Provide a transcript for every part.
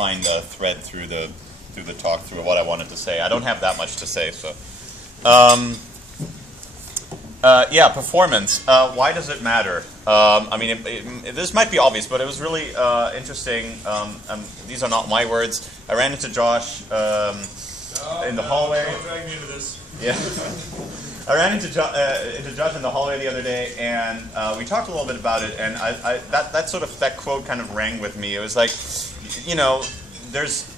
find a thread through the talk through what I wanted to say. I don't have that much to say, so. Yeah, performance. Why does it matter? I mean, this might be obvious, but it was really interesting. These are not my words. I ran into Josh in the hallway. Don't drag me into this. Yeah. I ran into Josh in the hallway the other day, and we talked a little bit about it. And that quote kind of rang with me. It was like, you know,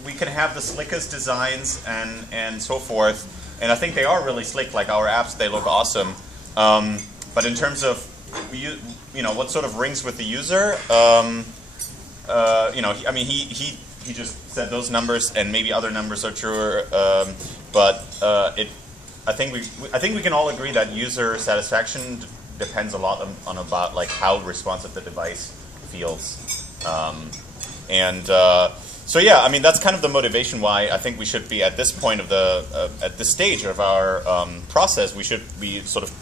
we can have the slickest designs and so forth, and I think they are really slick. Like our apps, they look awesome. But in terms of you know what sort of rings with the user, you know, I mean he just said those numbers, and maybe other numbers are truer, but I think we can all agree that user satisfaction depends a lot on about like how responsive the device feels, so yeah, I mean that's kind of the motivation why I think we should be at this point of at this stage of our process, we should be sort of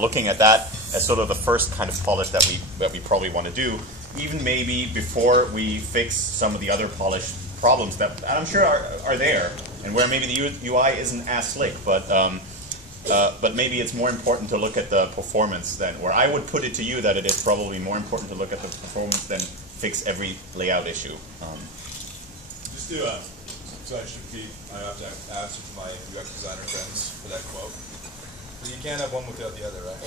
looking at that as sort of the first kind of polish that we probably want to do, even maybe before we fix some of the other polished problems that I'm sure are there, and where maybe the UI isn't as slick, but maybe it's more important to look at the performance then, or I would put it to you that it is probably more important to look at the performance than fix every layout issue. Just do so I should keep. I have to answer to my UX designer friends for that quote. But you can't have one without the other, right?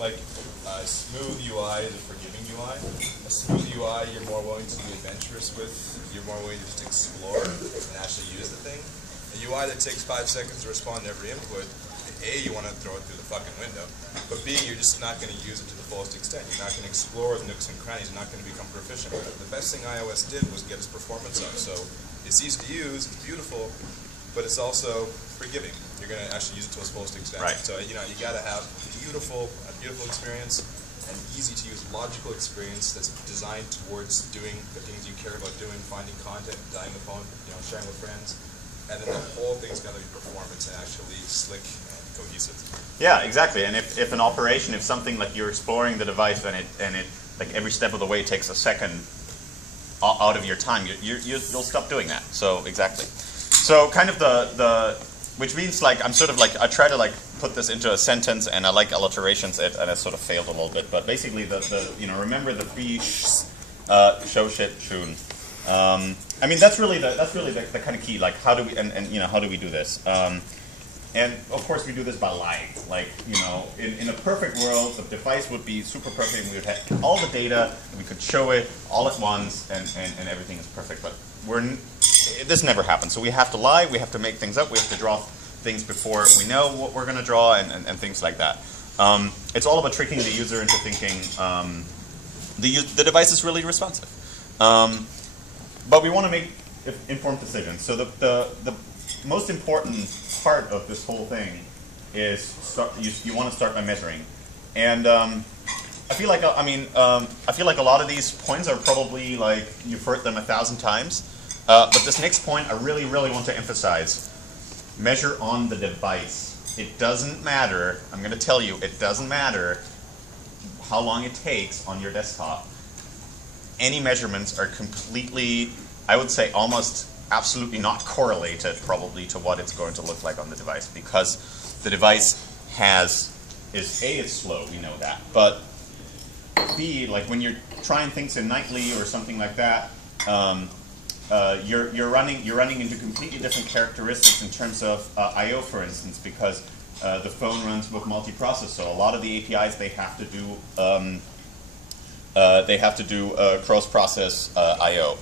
Like a smooth UI is a forgiving UI. A smooth UI you're more willing to be adventurous with. You're more willing to just explore and actually use the thing. A UI that takes 5 seconds to respond to every input, A, you want to throw it through the fucking window. But B, you're just not going to use it to the fullest extent. You're not going to explore the nooks and crannies. You're not going to become proficient with it. The best thing iOS did was get its performance up. So it's easy to use, it's beautiful, but it's also forgiving. You're going to actually use it to its fullest extent. Right. So you know you got to have a beautiful experience, an easy to use logical experience that's designed towards doing the things you care about doing, finding content, dialing the phone, you know, sharing with friends, and then the whole thing's got to be performance and actually slick and cohesive. Yeah, exactly. And if an operation, if something like you're exploring the device and it like every step of the way takes a second out of your time, you'll stop doing that. So exactly. So kind of which means like I'm sort of like I try to like put this into a sentence, and I like alliterations, and it sort of failed a little bit. But basically the you know, remember the three show shit tune. I mean that's really the kind of key. Like how do we and you know how do we do this? And of course we do this by lying. Like, you know, in a perfect world, the device would be super perfect, and we would have all the data, we could show it all at once, and everything is perfect. But this never happens. So we have to lie, we have to make things up, we have to draw things before we know what we're going to draw, and things like that. It's all about tricking the user into thinking the device is really responsive. But we want to make informed decisions. So the most important part of this whole thing is you want to start by measuring, and I feel like a lot of these points are probably like you've heard them 1,000 times, but this next point I really want to emphasize: measure on the device. It doesn't matter. I'm going to tell you, it doesn't matter how long it takes on your desktop. Any measurements are completely, I would say, almost absolutely not correlated probably to what it's going to look like on the device, because the device is slow, we know that, but B, like when you're trying things in nightly or something like that, you're running into completely different characteristics in terms of I/O, for instance, because the phone runs with multiprocess, so a lot of the APIs they have to do cross-process I/O.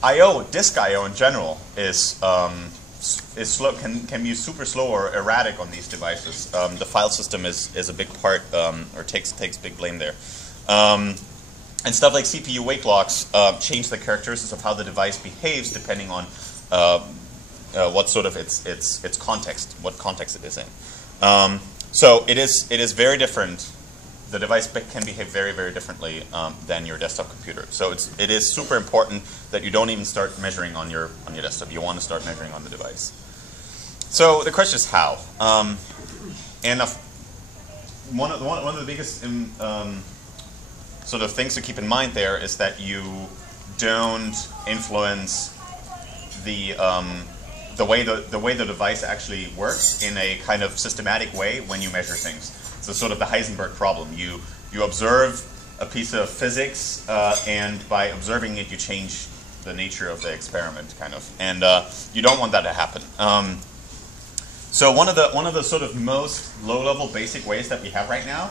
I/O, disk I/O in general, is slow, can be super slow or erratic on these devices. The file system is a big part, or takes big blame there. And stuff like CPU wake locks change the characteristics of how the device behaves depending on what sort of its context, what context it is in. So it is very different. The device can behave very differently than your desktop computer. So it is super important that you don't even start measuring on your desktop. You want to start measuring on the device. So the question is how. And one of the biggest sort of things to keep in mind there is that you don't influence the way the device actually works in a kind of systematic way when you measure things. So sort of the Heisenberg problem. You observe a piece of physics, and by observing it, you change the nature of the experiment, kind of. And you don't want that to happen. So one of the sort of most low-level basic ways that we have right now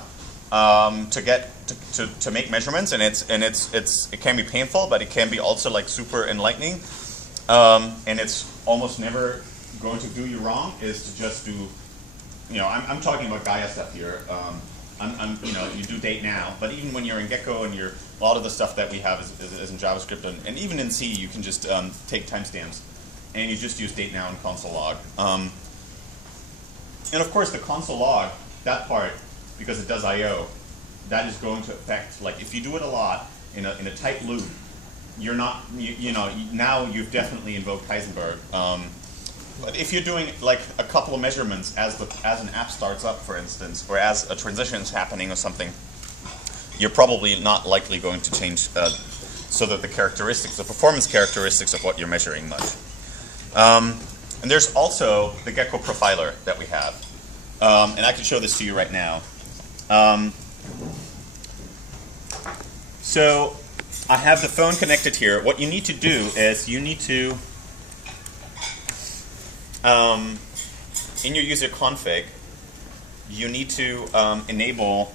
to make measurements, and it can be painful, but it can be also like super enlightening, and it's almost never going to do you wrong, is to just do, I'm talking about Gaia stuff here. You do date now, but even when you're in Gecko and a lot of the stuff that we have is in JavaScript, and even in C, you can just take timestamps, and you just use date now and console log. And of course, the console log, that part, because it does I/O, that is going to affect, like if you do it a lot in a tight loop, you're not, now you've definitely invoked Heisenberg. But if you're doing like a couple of measurements as an app starts up, for instance, or as a transition is happening or something, you're probably not likely going to change so that the performance characteristics of what you're measuring much. And there's also the Gecko profiler that we have. And I can show this to you right now. So I have the phone connected here. What you need to do is you need to, in your user config, you need to enable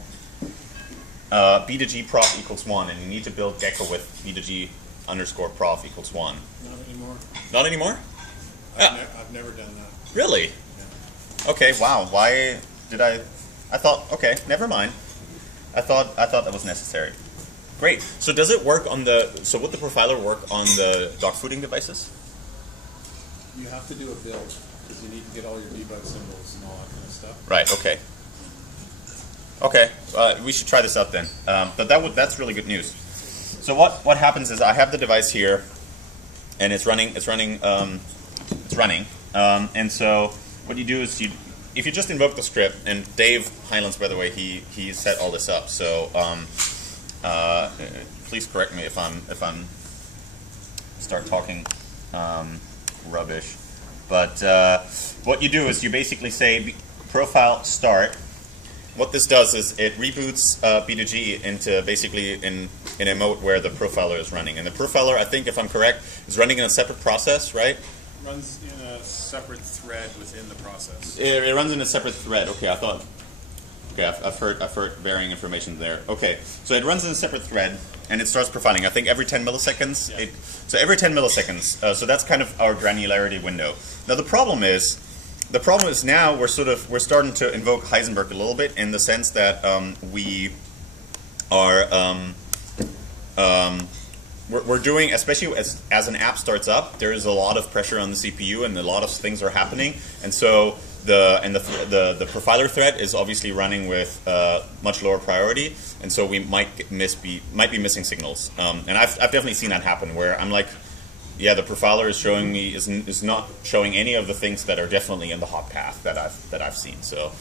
b2g prof equals 1, and you need to build Gecko with b2g underscore prof equals 1. Not anymore. Not anymore? I've never done that. Really? Yeah. Okay, wow. Why did I thought, okay, never mind. I thought that was necessary. Great. So does it work on so would the profiler work on the dogfooding devices? You have to do a build, because you need to get all your debug symbols and all that kind of stuff. Right, okay. Okay, we should try this out then. But that's really good news. So what happens is I have the device here, and it's running. And so what you do is if you just invoke the script, and Dave Highlands, by the way, he set all this up. So please correct me if I'm start talking rubbish. But what you do is you basically say profile start. What this does is it reboots B2G into basically in a mode where the profiler is running. And the profiler, I think if I'm correct, is running in a separate process, right? Runs in a separate thread within the process. It runs in a separate thread. Okay, I thought. Okay, I've heard varying information there. Okay, so it runs in a separate thread and it starts profiling. I think every 10 milliseconds. Yeah. So every 10 milliseconds. So that's kind of our granularity window. Now the problem is now we're starting to invoke Heisenberg a little bit, in the sense that we are we're doing, especially as an app starts up, there is a lot of pressure on the CPU and a lot of things are happening, and so the profiler thread is obviously running with much lower priority, and so we might be missing signals. And I've definitely seen that happen, where I'm like, yeah, the profiler is showing me is not showing any of the things that are definitely in the hot path that I've seen. So,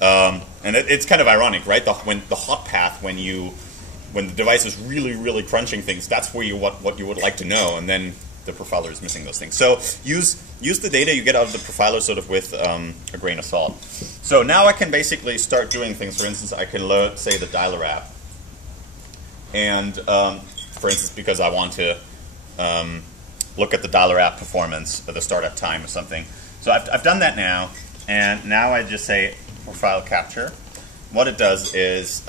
and it's kind of ironic, right? When the hot path, when the device is really crunching things, that's where what you would like to know, and then the profiler is missing those things. So use the data you get out of the profiler sort of with a grain of salt. So now I can basically start doing things. For instance, I can load, say, the dialer app, and for instance, because I want to look at the dialer app performance at the startup time or something. So I've done that now, and now I just say profile capture. What it does is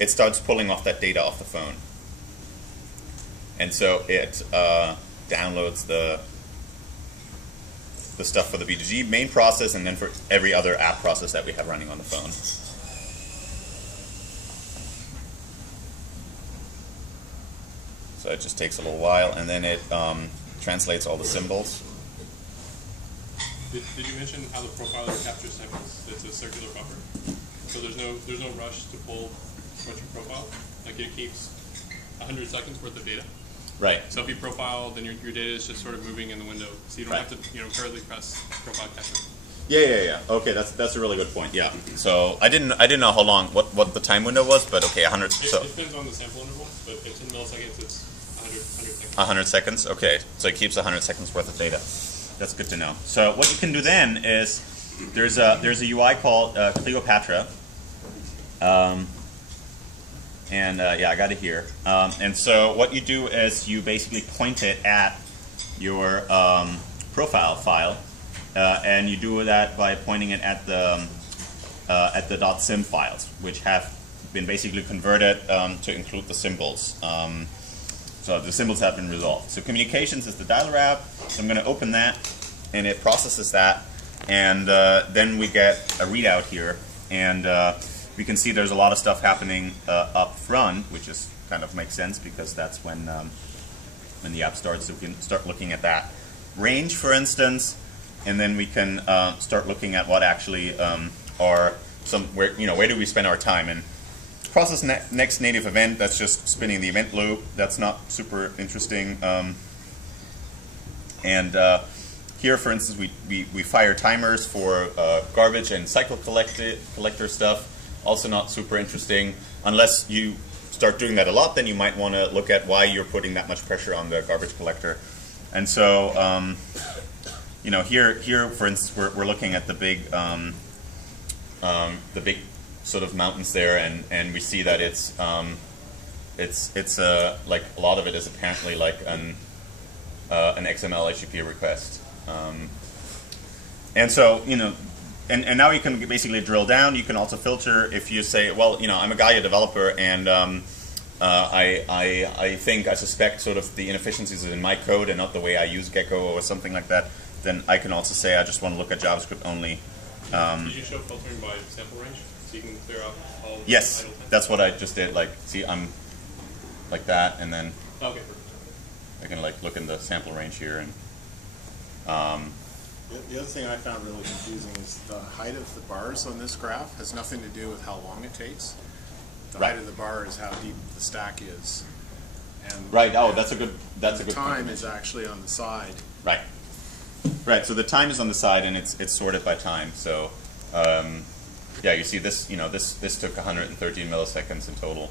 it starts pulling off that data off the phone. And so it downloads the stuff for the B2G main process, and then for every other app process that we have running on the phone. So it just takes a little while, and then it translates all the symbols. Did you mention how the profiler captures seconds? It's a circular buffer, so there's no rush to pull what you profile. Like, it keeps 100 seconds worth of data. Right. So if you profile, then your data is just sort of moving in the window, so you don't have to hurriedly press profile capture. Yeah. Okay, that's a really good point. Yeah. So I didn't know how long what the time window was, but okay, 100. It depends on the sample interval, but at 10 milliseconds, it's seconds. 100 seconds. Okay, so it keeps 100 seconds worth of data. That's good to know. So what you can do then is there's a UI called Cleopatra. Yeah, I got it here. And so what you do is you basically point it at your profile file, and you do that by pointing it at the .sim files, which have been basically converted to include the symbols. So the symbols have been resolved. So communications is the dialer app. So I'm going to open that, and it processes that, and then we get a readout here, and we can see there's a lot of stuff happening up front, which is kind of makes sense because that's when the app starts. So we can start looking at that range, for instance, and then we can start looking at what actually are where do we spend our time. And process next native event, that's just spinning the event loop. That's not super interesting. Here, for instance, we fire timers for garbage and cycle collector stuff. Also not super interesting. Unless you start doing that a lot, then you might want to look at why you're putting that much pressure on the garbage collector. And so, here, for instance, we're looking at the big sort of mountains there, and we see that it's like a lot of it is apparently like an XML HTTP request. And so, and now you can basically drill down. You can also filter if you say, well, I'm a Gaia developer, and I suspect sort of the inefficiencies in my code and not the way I use Gecko or something like that. Then I can also say I just want to look at JavaScript only. Did you show filtering by sample range, so you can clear out all the Yes, idle time? that's what I just did. Like, see, I'm like that, and then Okay, perfect. I can like look in the sample range here, and The other thing I found really confusing is the height of the bars on this graph has nothing to do with how long it takes. The height of the bar is how deep the stack is. And right. Oh, that's a good time point. is actually on the side. Right. Right. So the time is on the side, and it's sorted by time. So yeah, you see this. This took 113 milliseconds in total.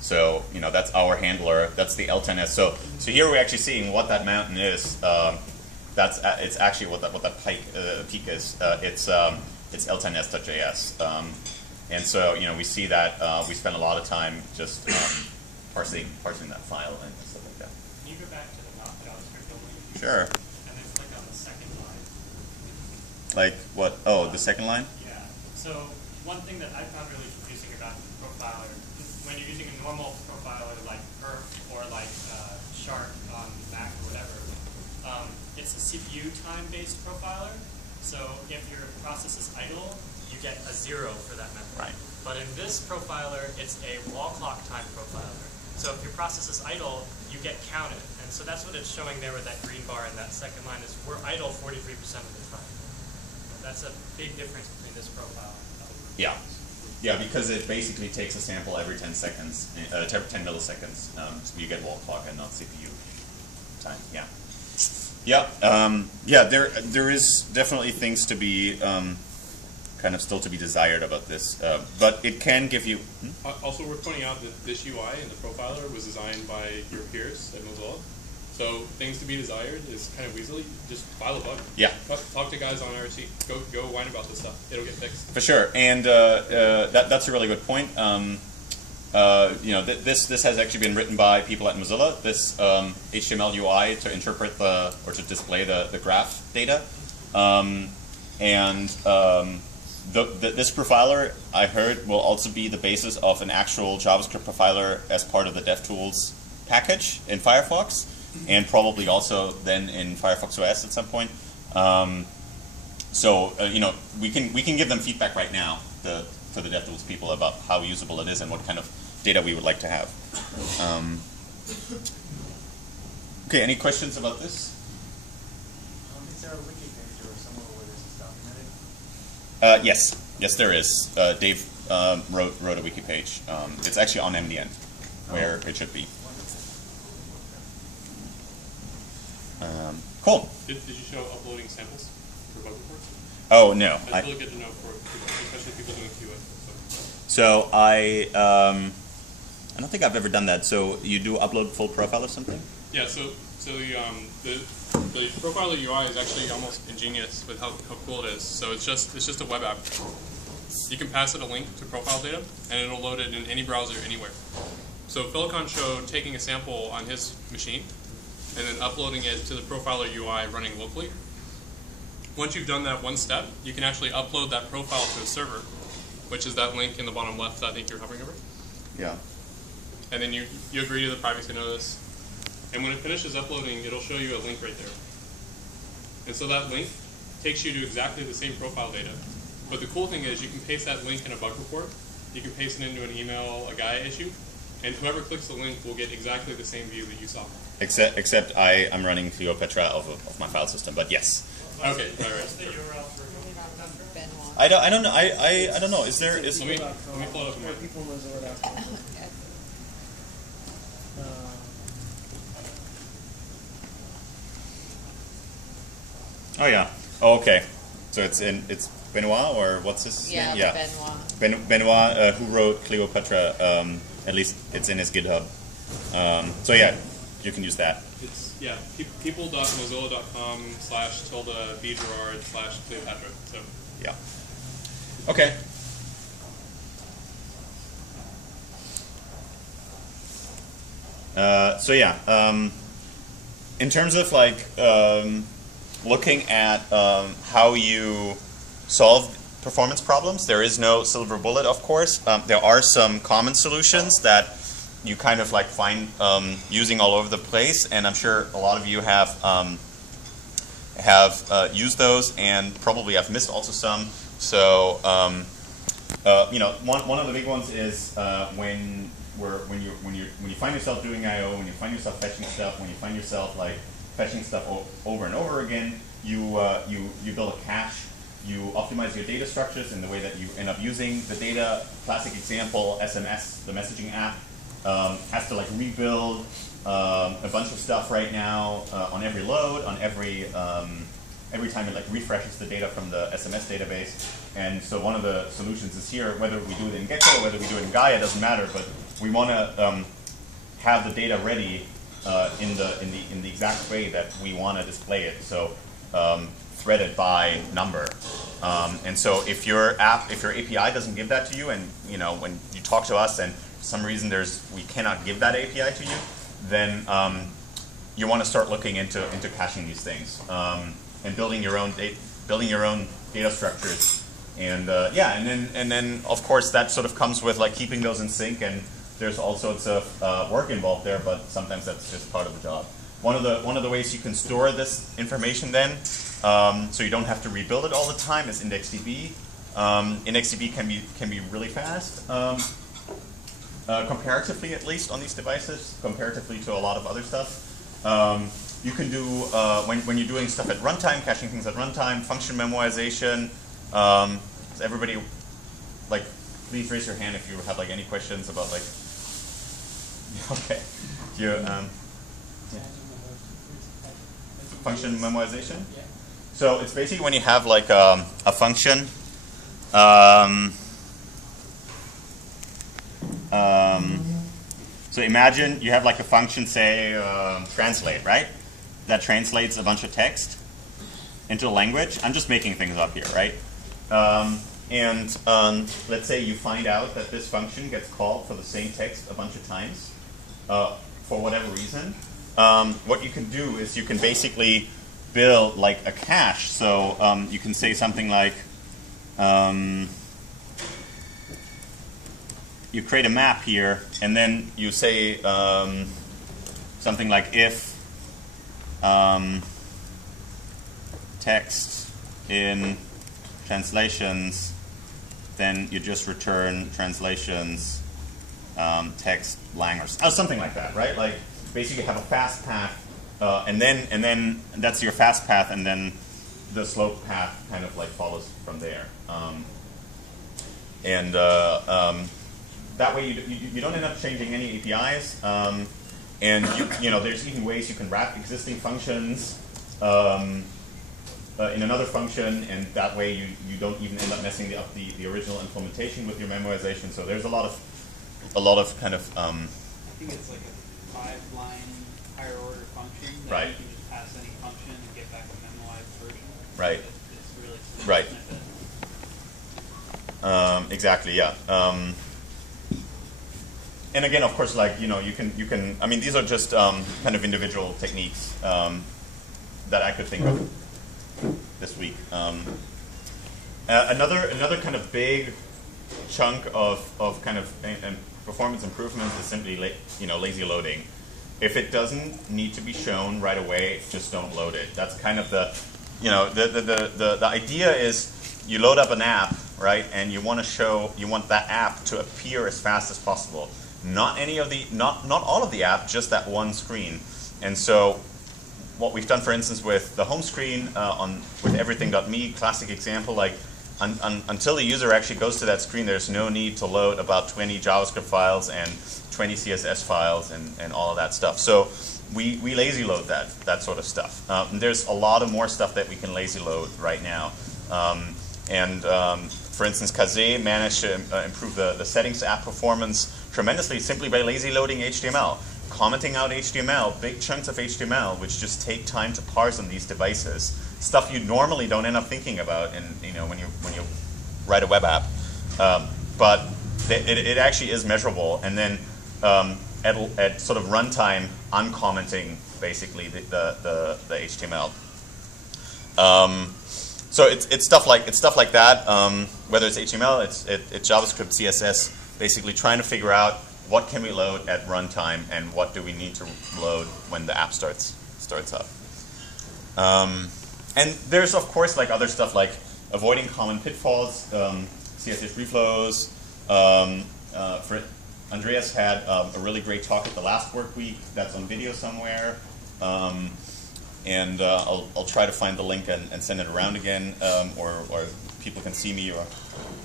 So that's our handler. That's the L10S. So here we're actually seeing what that mountain is. It's actually what that peak is. It's L10S.js, and so we see that we spend a lot of time just parsing that file and stuff like that. Can you go back to the JavaScript building? Sure. And then click on the second line. Like what? Oh, the second line. Yeah. So one thing that I found really confusing about the profiler, when you're using a normal profiler like Perf or like Sharp on Mac or whatever. It's a CPU time-based profiler, so if your process is idle, you get a 0 for that method. Right. But in this profiler, it's a wall clock time profiler. So if your process is idle, you get counted. And so that's what it's showing there with that green bar in that second line is we're idle 43% of the time. That's a big difference between this profile. Yeah. Yeah, because it basically takes a sample every 10 seconds, 10 milliseconds. So you get wall clock and not CPU time. Yeah. Yeah, there is definitely things to be kind of still to be desired about this, but it can give you. Also, we're pointing out that this UI in the profiler was designed by your peers at Mozilla. So things to be desired is kind of weaselly. Just file a bug. Yeah. Talk to guys on IRC. Go whine about this stuff. It'll get fixed. For sure, and that's a really good point. This has actually been written by people at Mozilla. This HTML UI to interpret or to display the graph data, this profiler I heard will also be the basis of an actual JavaScript profiler as part of the DevTools package in Firefox, and probably also then in Firefox OS at some point. We can give them feedback right now to the DevTools people about how usable it is and what kind of data we would like to have. Okay, any questions about this? Is there a wiki page or somewhere where this is documented? Yes, there is. Dave wrote a wiki page. It's actually on MDN, where it should be. Cool. Did you show uploading samples for bug reports? Oh no. That's really good to know for people, especially people doing QA. So I I don't think I've ever done that. So you do upload full profile or something? Yeah. So the profiler UI is actually almost ingenious with how cool it is. So it's just a web app. You can pass it a link to profile data, and it'll load it in any browser anywhere. So Filicon showed taking a sample on his machine and then uploading it to the profiler UI running locally. Once you've done that one step, you can actually upload that profile to a server, which is that link in the bottom left that I think you're hovering over. Yeah. And then you agree to the privacy notice. And when it finishes uploading, it'll show you a link right there. And so that link takes you to exactly the same profile data. But the cool thing is you can paste that link in a bug report. You can paste it into an email, a Gaia issue, and whoever clicks the link will get exactly the same view that you saw. Except I am running Cleopatra of my file system, but yes. Okay, all right. What's the URL for I don't know. I don't know. Is there Let me pull it up. For people in Mozilla.com. Oh yeah. Oh, okay. So it's Benoit, or what's his Yeah, name? Benoit. Benoit, who wrote Cleopatra. At least it's in his GitHub. So yeah, you can use that. It's people.mozilla.com/tilde/bgerard/Cleopatra. So Yeah. Okay. So yeah, in terms of like looking at how you solve performance problems, there is no silver bullet, of course. There are some common solutions that you kind of like find using all over the place, and I'm sure a lot of you have used those and probably have missed also some. So you know, one of the big ones is when you find yourself doing I/O, when you find yourself fetching stuff, when you find yourself like fetching stuff over and over again, you build a cache. You optimize your data structures in the way that you end up using the data. Classic example: SMS, the messaging app, has to like rebuild a bunch of stuff right now on every load, on every time it like refreshes the data from the SMS database. And so one of the solutions is here, whether we do it in Gecko, whether we do it in Gaia, doesn't matter, but we want to have the data ready in the exact way that we want to display it. So threaded by number. And so if your API doesn't give that to you, and you know when you talk to us and for some reason we cannot give that API to you, then you want to start looking into caching these things and building your own data structures. And yeah, and then of course that sort of comes with like keeping those in sync, and there's all sorts of work involved there, but sometimes that's just part of the job. One of the ways you can store this information then, so you don't have to rebuild it all the time, is IndexedDB. IndexedDB can be really fast, comparatively at least on these devices, comparatively to a lot of other stuff. You can do when you're doing stuff at runtime, caching things at runtime, function memoization. Does everybody like? Please raise your hand if you have like any questions about like. Okay, you yeah. Function memoization. So it's basically when you have like a function. So imagine you have like a function, say translate, right? That translates a bunch of text into a language. I'm just making things up here, right? Let's say you find out that this function gets called for the same text a bunch of times for whatever reason. What you can do is you can basically build like a cache. So you can say something like, you create a map here, and then you say something like if text in translations, then you just return translations text lang or something like that, right? Like basically have a fast path, and then that's your fast path, and then the slope path kind of like follows from there. That way you don't end up changing any APIs, and you know there's even ways you can wrap existing functions in another function, and that way you don't even end up messing up the original implementation with your memoization. So there's a lot of a lot of kind of I think it's like a 5-line higher order function that right. you can just pass any function and get back a memoized version. Right. It's really simple. Right. Exactly. Yeah. And again, of course, like you can. I mean, these are just kind of individual techniques that I could think of this week. Another kind of big chunk of kind of performance improvements is simply lazy loading. If it doesn't need to be shown right away, just don't load it. That's kind of the the idea is you load up an app, right, and you want that app to appear as fast as possible. Not all of the app, just that one screen. And so what we've done, for instance, with the home screen with everything.me, classic example, like until the user actually goes to that screen, there's no need to load about 20 JavaScript files and 20 CSS files and all of that stuff. So we lazy load that sort of stuff. And there's a lot of more stuff that we can lazy load right now. For instance, Kazé managed to improve the settings app performance tremendously simply by lazy loading HTML. Commenting out HTML, big chunks of HTML, which just take time to parse on these devices. Stuff you normally don't end up thinking about when you write a web app. But it actually is measurable. And then at sort of runtime, uncommenting basically the HTML. So it's stuff like that. Whether it's HTML, it's JavaScript, CSS. Basically, trying to figure out what can we load at runtime and what do we need to load when the app starts up. And there's of course like other stuff like avoiding common pitfalls, CSS reflows. Andreas had a really great talk at the last work week. That's on video somewhere. And I'll try to find the link and send it around again, or people can see me, or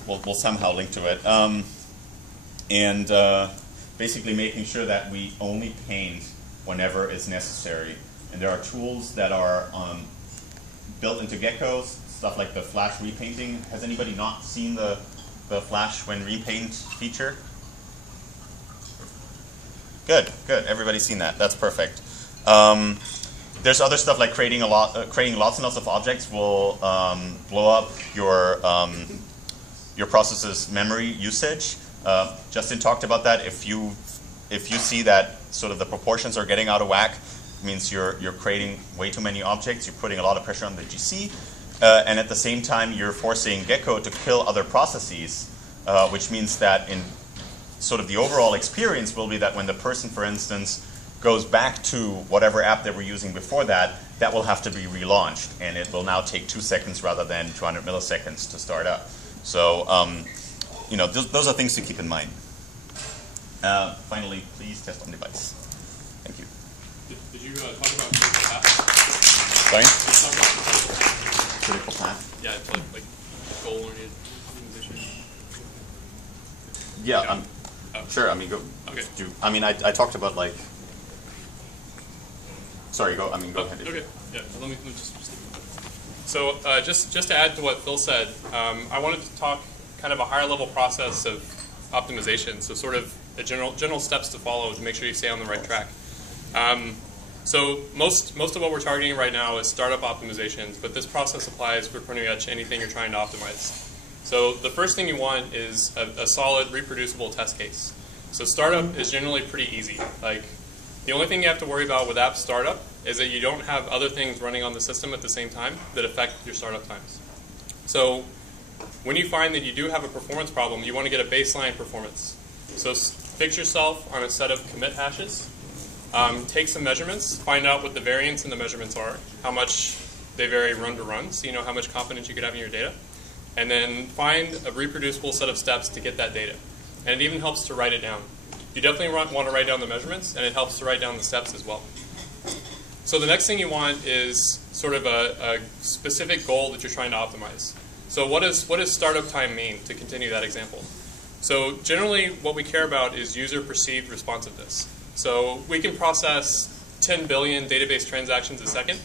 we'll somehow link to it. And basically making sure that we only paint whenever is necessary. And there are tools that are built into Gecko, stuff like the Flash repainting. Has anybody not seen the Flash when repaint feature? Good. Everybody's seen that. That's perfect. There's other stuff like creating lots and lots of objects will blow up your process's memory usage. Justin talked about that. If you see that sort of the proportions are getting out of whack, it means you're creating way too many objects. You're putting a lot of pressure on the GC, and at the same time you're forcing Gecko to kill other processes, which means that in sort of the overall experience will be that when the person, for instance, goes back to whatever app they were using before that, that will have to be relaunched, and it will now take 2 seconds rather than 200 milliseconds to start up. So, those are things to keep in mind. Finally, please test on device. Thank you. Did you talk about critical path? Sorry? Did you talk about Critical path? Yeah, it's like goal-oriented optimization. Yeah, sure. I mean, go. Okay. I talked about like. Sorry, go. Go ahead. Okay. Yeah. Let me just. So just to add to what Phil said, I wanted to talk kind of a higher level process of optimization. So sort of the general steps to follow to make sure you stay on the right track. So most of what we're targeting right now is startup optimizations, but this process applies for pretty much anything you're trying to optimize. So the first thing you want is a solid reproducible test case. So startup is generally pretty easy. Like the only thing you have to worry about with app startup is that you don't have other things running on the system at the same time that affect your startup times. So when you find that you do have a performance problem, you want to get a baseline performance. So fix yourself on a set of commit hashes. Take some measurements, find out what the variance in the measurements are, how much they vary run to run, so you know how much confidence you could have in your data. And then find a reproducible set of steps to get that data. And it even helps to write it down. You definitely want to write down the measurements, and it helps to write down the steps as well. So the next thing you want is sort of a specific goal that you're trying to optimize. So what does startup time mean, to continue that example? So generally what we care about is user perceived responsiveness. So we can process 10 billion database transactions a second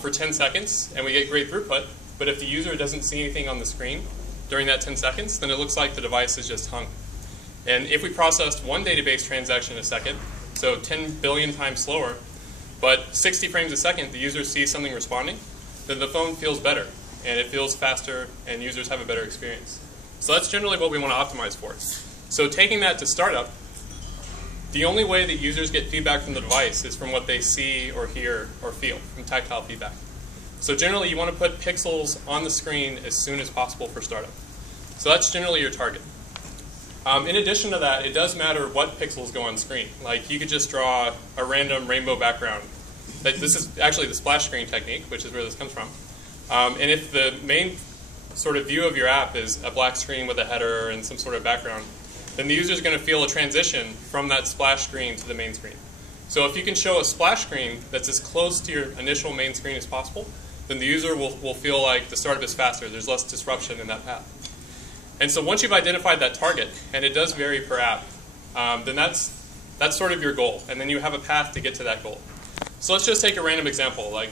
for 10 seconds, and we get great throughput. But if the user doesn't see anything on the screen during that 10 seconds, then it looks like the device is just hung. And if we processed one database transaction a second, so 10 billion times slower, but 60 frames a second, the user sees something responding, then the phone feels better, and it feels faster, and users have a better experience. So that's generally what we want to optimize for. So taking that to startup, the only way that users get feedback from the device is from what they see or hear or feel, from tactile feedback. So generally, you want to put pixels on the screen as soon as possible for startup. So that's generally your target. In addition to that, it does matter what pixels go on screen. Like, you could just draw a random rainbow background. This is actually the splash screen technique, which is where this comes from. And if the main sort of view of your app is a black screen with a header and some sort of background, then the user is going to feel a transition from that splash screen to the main screen. So if you can show a splash screen that's as close to your initial main screen as possible, then the user will feel like the startup is faster. There's less disruption in that path. And so once you've identified that target, and it does vary per app, then that's sort of your goal. And then you have a path to get to that goal. So let's just take a random example. Like,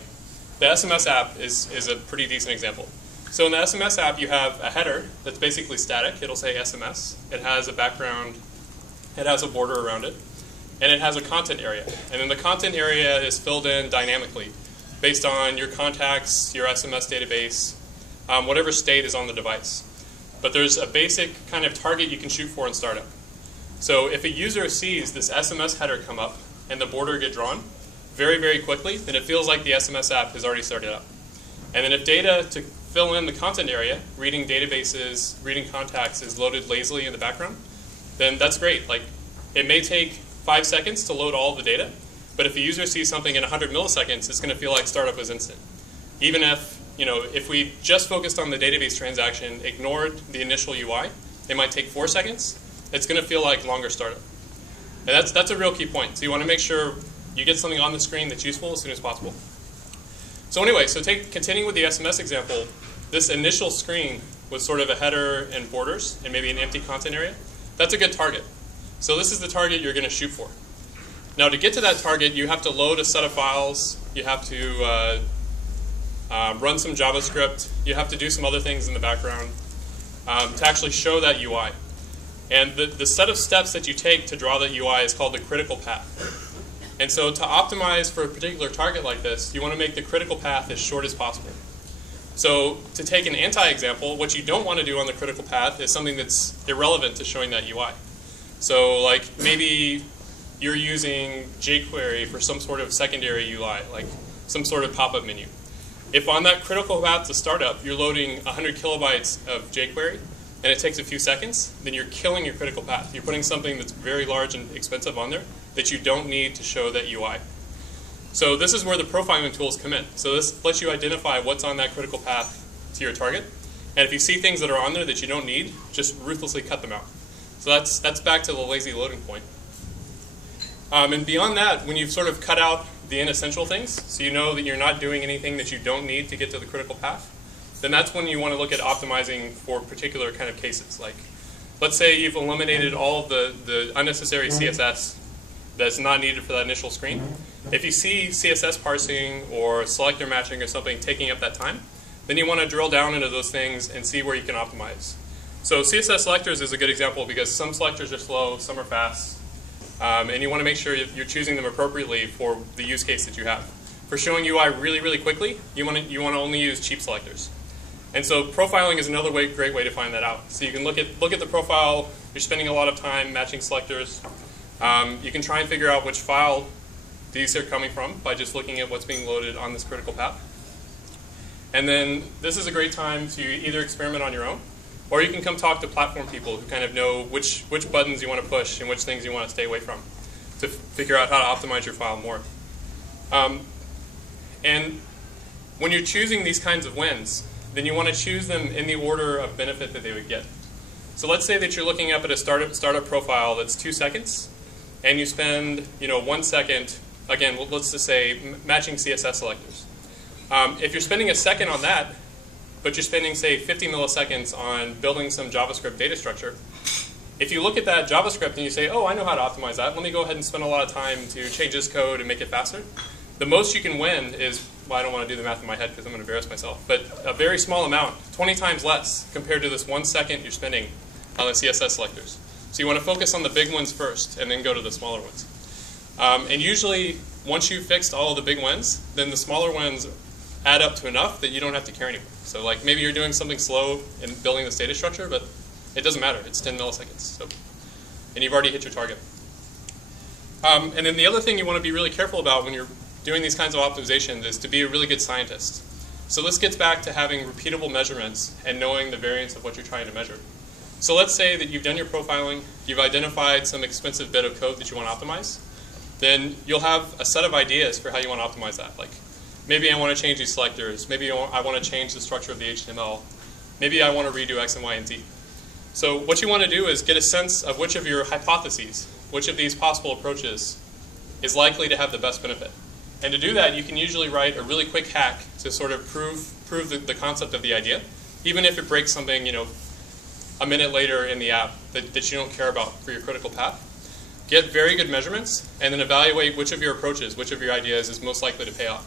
the SMS app is a pretty decent example. So in the SMS app, you have a header that's basically static. It'll say SMS. It has a background. It has a border around it. And it has a content area. And then the content area is filled in dynamically based on your contacts, your SMS database, whatever state is on the device. But there's a basic kind of target you can shoot for in startup. So if a user sees this SMS header come up and the border get drawn very, very quickly, then it feels like the SMS app has already started up. And then if data to fill in the content area, reading databases, reading contacts, is loaded lazily in the background, then that's great. Like, it may take 5 seconds to load all of the data, but if a user sees something in 100 milliseconds, it's going to feel like startup was instant. Even if we just focused on the database transaction, ignored the initial UI, it might take 4 seconds. It's going to feel like longer startup. And that's a real key point. So you want to make sure you get something on the screen that's useful as soon as possible. So anyway, continuing with the SMS example, this initial screen with sort of a header and borders and maybe an empty content area, that's a good target. So this is the target you're going to shoot for. Now, to get to that target, you have to load a set of files. You have to run some JavaScript. You have to do some other things in the background to actually show that UI. And the set of steps that you take to draw that UI is called the critical path. And so to optimize for a particular target like this, you want to make the critical path as short as possible. So to take an anti-example, what you don't want to do on the critical path is something that's irrelevant to showing that UI. So like maybe you're using jQuery for some sort of secondary UI, like some sort of pop-up menu. If on that critical path to startup, you're loading 100 kilobytes of jQuery, and it takes a few seconds, then you're killing your critical path. You're putting something that's very large and expensive on there that you don't need to show that UI. So this is where the profiling tools come in. So this lets you identify what's on that critical path to your target. And if you see things that are on there that you don't need, just ruthlessly cut them out. So that's back to the lazy loading point. And beyond that, when you've sort of cut out the inessential things, so you know that you're not doing anything that you don't need to get to the critical path, then that's when you want to look at optimizing for particular kind of cases. Like, let's say you've eliminated all of the unnecessary CSS that's not needed for that initial screen. If you see CSS parsing or selector matching or something taking up that time, then you want to drill down into those things and see where you can optimize. So CSS selectors is a good example because some selectors are slow, some are fast, and you want to make sure you're choosing them appropriately for the use case that you have. For showing UI really, really quickly, you want to only use cheap selectors. And so profiling is another great way to find that out. So you can look at the profile. You're spending a lot of time matching selectors. You can try and figure out which file these are coming from by just looking at what's being loaded on this critical path. And then this is a great time to either experiment on your own, or you can come talk to platform people who kind of know which buttons you want to push and which things you want to stay away from to figure out how to optimize your file more. And when you're choosing these kinds of wins, then you want to choose them in the order of benefit that they would get. So let's say that you're looking up at a startup profile that's 2 seconds, and you spend 1 second, again, let's just say matching CSS selectors. If you're spending a second on that, but you're spending, say, 50 milliseconds on building some JavaScript data structure, if you look at that JavaScript and you say, oh, I know how to optimize that, let me go ahead and spend a lot of time to change this code and make it faster, the most you can win is, well, I don't want to do the math in my head because I'm going to embarrass myself, but a very small amount, 20 times less compared to this 1 second you're spending on the CSS selectors. So you want to focus on the big ones first and then go to the smaller ones. And usually, once you've fixed all of the big ones, then the smaller ones add up to enough that you don't have to care anymore. So like maybe you're doing something slow in building this data structure, but it doesn't matter. It's 10 milliseconds. So, and you've already hit your target. And then the other thing you want to be really careful about when you're doing these kinds of optimizations is to be a really good scientist. So this gets back to having repeatable measurements and knowing the variance of what you're trying to measure. So let's say that you've done your profiling, you've identified some expensive bit of code that you want to optimize. Then you'll have a set of ideas for how you want to optimize that. Like maybe I want to change these selectors. Maybe I want to change the structure of the HTML. Maybe I want to redo X and Y and Z. So what you want to do is get a sense of which of your hypotheses, which of these possible approaches is likely to have the best benefit. And to do that, you can usually write a really quick hack to sort of prove the concept of the idea, even if it breaks something, a minute later in the app that you don't care about for your critical path. Get very good measurements, and then evaluate which of your approaches, which of your ideas is most likely to pay off.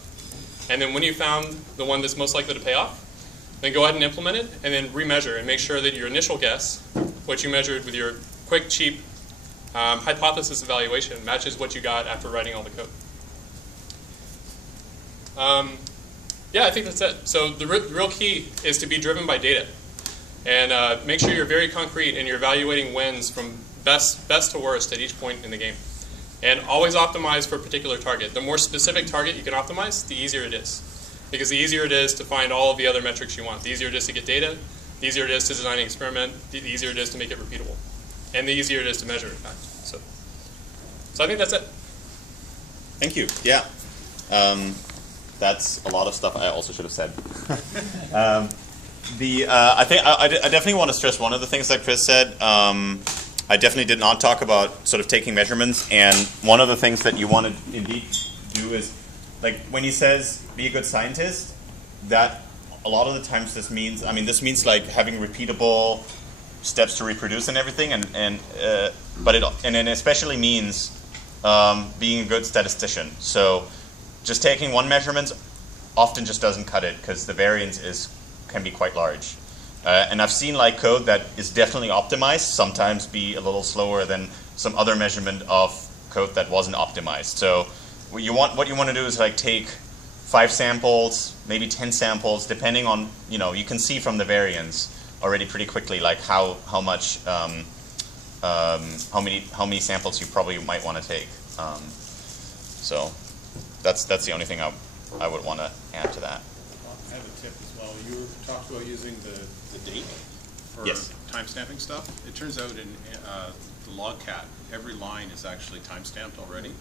And then when you found the one that's most likely to pay off, then go ahead and implement it, and then remeasure and make sure that your initial guess, what you measured with your quick, cheap hypothesis evaluation, matches what you got after writing all the code. Yeah, I think that's it. So the real key is to be driven by data. And make sure you're very concrete and you're evaluating wins from best to worst at each point in the game. And always optimize for a particular target. The more specific target you can optimize, the easier it is. Because the easier it is to find all of the other metrics you want. The easier it is to get data, the easier it is to design an experiment, the easier it is to make it repeatable. And the easier it is to measure, in fact. So I think that's it. Thank you. Yeah. That's a lot of stuff I also should have said. I think I definitely want to stress one of the things that Chris said. I definitely did not talk about sort of taking measurements, and one of the things that you want to indeed do is, like when he says be a good scientist, that a lot of the times this means like having repeatable steps to reproduce and everything, and then especially means being a good statistician. So just taking one measurement often just doesn't cut it because the variance can be quite large. And I've seen like code that is definitely optimized sometimes be a little slower than some other measurement of code that wasn't optimized. So what you want to do is like take 5 samples, maybe 10 samples, depending on, you can see from the variance already pretty quickly like how many samples you probably might want to take. So that's the only thing I would want to add to that. I have a tip as well. You talked about using the date for Yes. timestamping stuff. It turns out in the logcat, every line is actually timestamped already.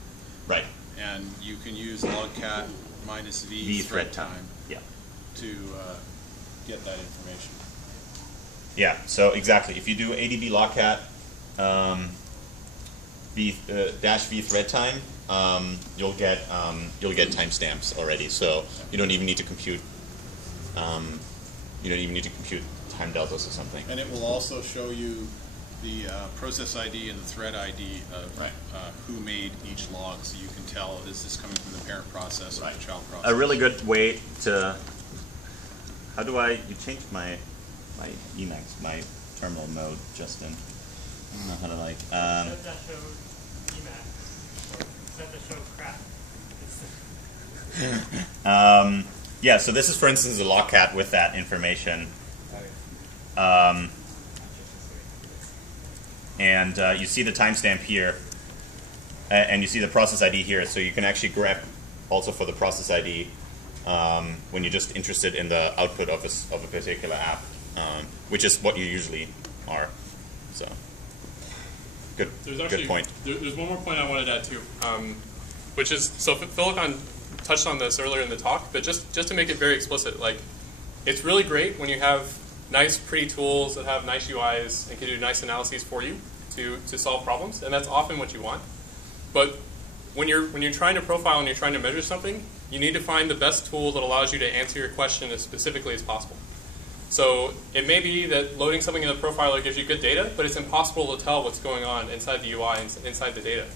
Right. And you can use logcat minus v thread time Yeah. to get that information. Yeah. So exactly, if you do ADB logcat -v thread time, you'll get timestamps already. So you don't even need to compute. You don't even need to compute time deltas or something. And it will also show you the process ID and the thread ID of who made each log, so you can tell, is this coming from the parent process or the child process. A really good way to, you changed my Emacs, my terminal mode, Justin. I don't know how to Does that show Emacs? Or does that show crap? Yeah, so this is, for instance, a logcat with that information. And you see the timestamp here, and you see the process ID here, so you can actually grep also for the process ID when you're just interested in the output of a particular app, which is what you usually are. So, good point. There's one more point I wanted to add too, which is, so Philicon touched on this earlier in the talk, but just to make it very explicit, like, it's really great when you have nice, pretty tools that have nice UIs and can do nice analyses for you to solve problems, and that's often what you want. But when you're trying to profile and you're trying to measure something, you need to find the best tool that allows you to answer your question as specifically as possible. So it may be that loading something in the profiler gives you good data, but it's impossible to tell what's going on inside the UI and inside the data.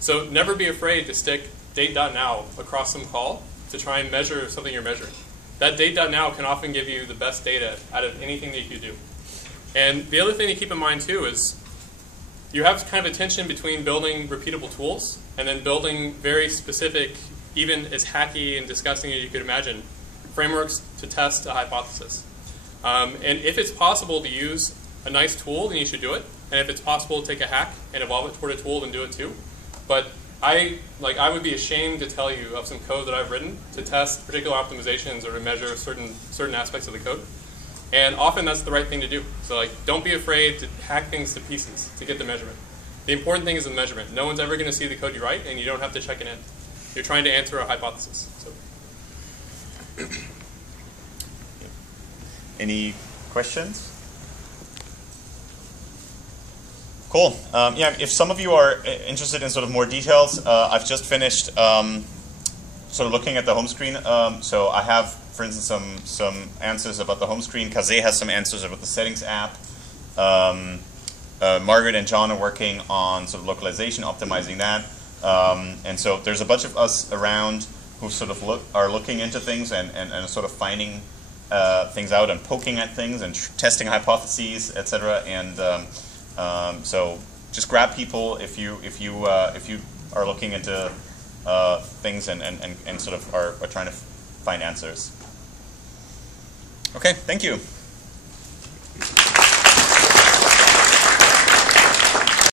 So never be afraid to stick date.now across some call to try and measure something you're measuring. That date.now can often give you the best data out of anything that you do. And the other thing to keep in mind too is you have kind of a tension between building repeatable tools and then building very specific, even as hacky and disgusting as you could imagine, frameworks to test a hypothesis. And if it's possible to use a nice tool, then you should do it. And if it's possible to take a hack and evolve it toward a tool, then do it too. But I would be ashamed to tell you of some code that I've written to test particular optimizations or to measure certain aspects of the code. And often that's the right thing to do. So like, don't be afraid to hack things to pieces to get the measurement. The important thing is the measurement. No one's ever going to see the code you write, and you don't have to check it in. You're trying to answer a hypothesis. So. Any questions? Cool. Yeah, if some of you are interested in sort of more details, I've just finished sort of looking at the home screen. So I have, for instance, some answers about the home screen. Kazé has some answers about the settings app. Margaret and John are working on sort of localization, optimizing that. And so there's a bunch of us around who sort of are looking into things and sort of finding things out and poking at things and testing hypotheses, etc. And so just grab people if you are looking into things and sort of are trying to find answers. Okay, thank you.